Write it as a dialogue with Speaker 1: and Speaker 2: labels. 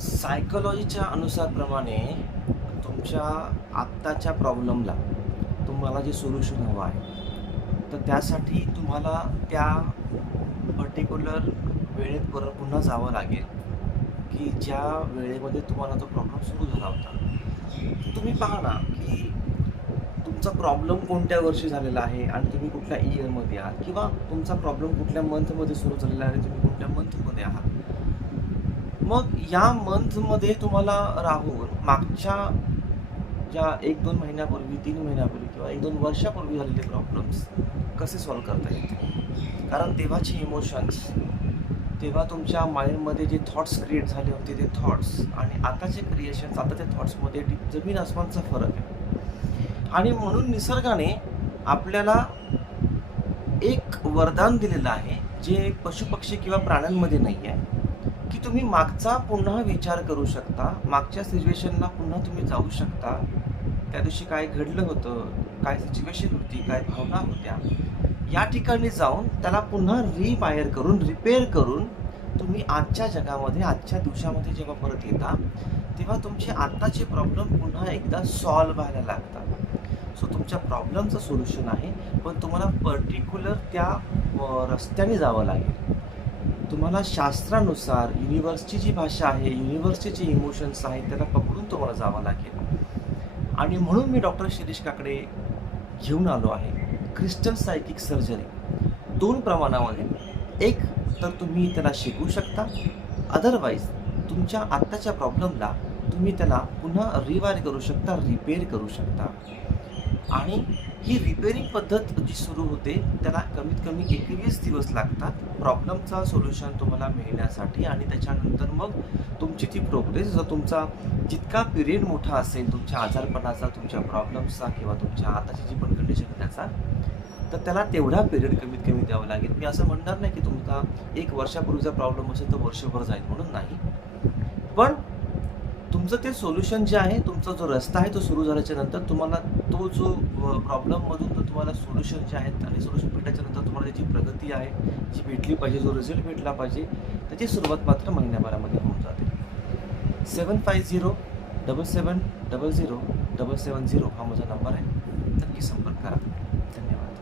Speaker 1: सायकोलॉजीच्या अनुसारप्रमाणे तुमच्या आत्ताच्या प्रॉब्लेमला तुम्हाला जे सोल्युशन हवं आहे तर त्यासाठी तुम्हाला त्या पर्टिक्युलर वेळेत परत पुन्हा जावं लागेल की ज्या वेळेमध्ये तुम्हाला तो प्रॉब्लेम सुरू झाला होता. तुम्ही पहा ना की तुमचा प्रॉब्लेम कोणत्या वर्षी झालेला आहे आणि तुम्ही कुठल्या इयरमध्ये आहात किंवा तुमचा प्रॉब्लेम कुठल्या मंथमध्ये सुरू झालेला आहे तुम्ही कुठल्या मंथमध्ये आहात. मग या मंथमध्ये तुम्हाला राहून मागच्या ज्या एक दोन महिन्यापूर्वी तीन महिन्यापूर्वी किंवा एक दोन वर्षापूर्वी झालेले प्रॉब्लेम्स कसे सॉल्व्ह करता येतील? कारण तेव्हाचे इमोशन्स तेव्हा तुमच्या माइंडमध्ये जे थॉट्स क्रिएट झाले होते ते थॉट्स आणि आताचे क्रिएशन्स आताच्या थॉट्समध्ये जमीन आसमानचा फरक आहे. आणि म्हणून निसर्गाने आपल्याला एक वरदान दिलेलं आहे जे पशुपक्षी किंवा प्राण्यांमध्ये नाही आहे की तुम्ही मागचा पुन्हा विचार करू शकता. मागच्या सिच्युएशनला पुन्हा तुम्ही जाऊ शकता. त्या दिवशी काय घडलं होतं काय सिच्युएशन होती काय भावना होत्या या ठिकाणी जाऊन त्याला पुन्हा रिवायर करून रिपेअर करून तुम्ही आजच्या जगामध्ये आजच्या दिवसामध्ये जेव्हा परत येता तेव्हा तुमचे आत्ताचे प्रॉब्लेम पुन्हा एकदा सॉल्व्ह व्हायला लागतात. सो तुमच्या प्रॉब्लेमचं सोल्युशन आहे पण तुम्हाला पर्टिक्युलर त्या रस्त्याने जावं लागेल. तुम्हाला शास्त्रानुसार युनिव्हर्सची जी भाषा आहे युनिव्हर्सचे जे इमोशन्स आहेत त्याला पकडून तुम्हाला जावं लागेल. आणि म्हणून मी डॉक्टर शिरीष काकडे घेऊन आलो आहे. क्रिस्टल सायकिक सर्जरी दोन प्रमाणामध्ये. एक तर तुम्ही त्याला शिकू शकता. अदरवाईज तुमच्या आत्ताच्या प्रॉब्लेमला तुम्ही त्याला पुन्हा रिवायर करू शकता रिपेअर करू शकता. आणि ही रिपेअरिंग पद्धत जी सुरू होते त्याला कमीत कमी एकवीस दिवस लागतात. प्रॉब्लेमचा सोल्युशन तुम्हाला मिळण्यासाठी आणि त्याच्यानंतर मग तुमची ती प्रोग्रेस जर तुमचा जितका पिरियड मोठा असेल तुमच्या आजारपणाचा तुमच्या प्रॉब्लेम्सचा किंवा तुमच्या आताची जी पण कंडिशन त्याचा तर त्याला तेवढा पिरियड कमीत कमी द्यावा लागेल. मी असं म्हणणार नाही की तुमचा एक वर्षापूर्वीचा प्रॉब्लेम असेल तर वर्षभर जाईल म्हणून नाही. पण तुमचं ते सोल्युशन जे आहे तुमचा जो रस्ता आहे तो सुरू झाल्याच्यानंतर तुम्हाला तो जो प्रॉब्लेममधून तो तुम्हाला सोल्युशन जे आहेत आणि सोल्युशन भेटल्याच्या नंतर तुम्हाला त्याची प्रगती आहे जी भेटली पाहिजे जो रिझल्ट भेटला पाहिजे त्याची सुरुवात मात्र महिन्याभरामध्ये होऊन जाते. Seven five zero double seven double zero double seven zero हा माझा नंबर आहे. नक्की संपर्क करा. धन्यवाद.